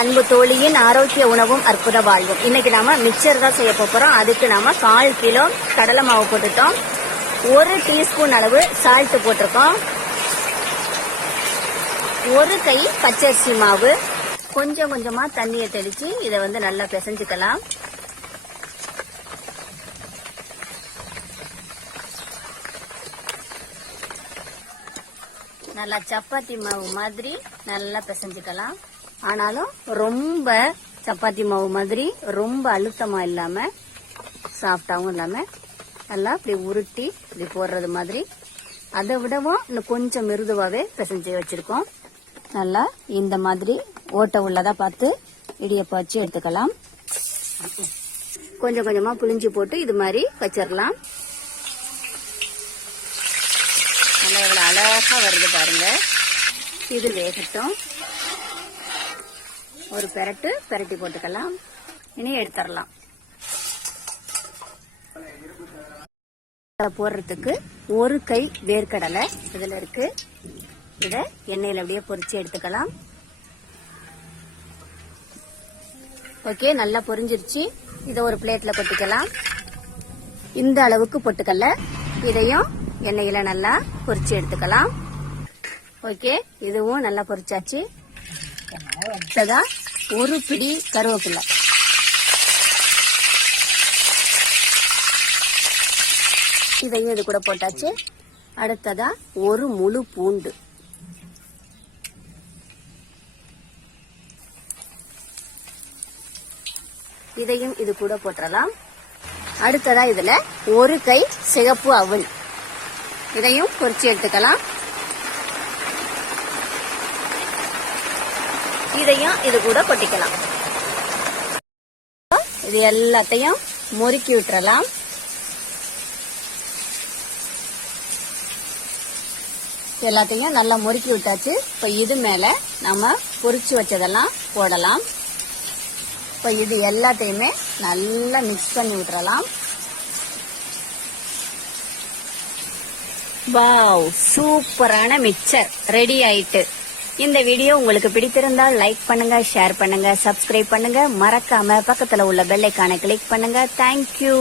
அன்பு தோழியின் ஆரோக்கிய உணவும் அற்புத வாழ்வும். இன்னைக்கு நாம மிக்சர் தான் செய்ய போறோம். அதுக்கு நாம 1/4 கிலோ கடலை மாவு போட்டுட்டோம். 1 டீஸ்பூன் அளவு சால்ட் போட்டிருக்கோம். 1 கை பச்சரிசி மாவு. கொஞ்சம் கொஞ்சமா தண்ணியை தெளிச்சு இதை நல்லா பிசைஞ்சுக்கலாம். நல்லா சப்பாத்தி மாவு மாதிரி நல்லா பிசைஞ்சுக்கலாம். ஆனாலும் ரொம்ப சப்பாத்தி மாவு மாதிரி ரொம்ப அழுத்தமா இல்லாம சாஃப்டாவும் இல்லாம நல்லா இப்படி உருட்டி இப்படி போடுறது மாதிரி, அதை விடவும் இன்னும் கொஞ்சம் மிருதுவாவே பிசைஞ்சு வச்சிருக்கோம். நல்லா இந்த மாதிரி ஓட்டை உள்ளதா பார்த்து இடியப்ப வச்சு எடுத்துக்கலாம். கொஞ்சம் கொஞ்சமா புளிஞ்சு போட்டு இது மாதிரி வச்சிடலாம். நல்லா எவ்வளவு அழகா வருது பாருங்க. இது வேகட்டும். ஒரு பெரட்டி போட்டுக்கலாம். இனி எடுத்துடலாம். போடுறதுக்கு 1 கை வேர்க்கடலை இதுல இருக்கு. இத எண்ணெயில அப்படியே பொரிச்சு எடுத்துக்கலாம். ஓகே, நல்லா பொரிஞ்சிருச்சு. இத ஒரு பிளேட்ல கொட்டிக்கலாம். இந்த அளவுக்கு பொட்டுக்கல்ல இதையும் எண்ணெயில நல்லா பொரிச்சு எடுத்துக்கலாம். ஓகே, இதுவும் நல்லா பொரிச்சாச்சு. அடுத்ததா 1 பிடி கருவேப்பிலை, இதையும் இது கூட போட்டாச்சு. அடுத்ததா 1 முழு பூண்டு, இதையும் இது கூட போட்டுறலாம். அடுத்ததா இதுல 1 கை சிகப்பு அவல், இதையும் பொரிச்சு எடுத்துக்கலாம். இதையும் இது கூட கொட்டிக்கலாம். இது எல்லாத்தையும் முறுக்கி விட்டுறலாம். எல்லாத்தையும் நல்லா முறுக்கி விட்டாச்சு. இப்ப இது மேல நம்ம பொரிச்சு வச்சதெல்லாம் போடலாம். இப்ப இது எல்லாத்தையுமே நல்லா மிக்ஸ் பண்ணி விட்டுறலாம். வாவ், சூப்பரான மிக்சர் ரெடி ஆயிட்டு. இந்த வீடியோ உங்களுக்கு பிடித்திருந்தால் லைக் பண்ணுங்க, ஷேர் பண்ணுங்க, சப்ஸ்கிரைப் பண்ணுங்க. மறக்காம பக்கத்துல உள்ள பெல் ஐகானை கிளிக் பண்ணுங்க. தேங்க்யூ.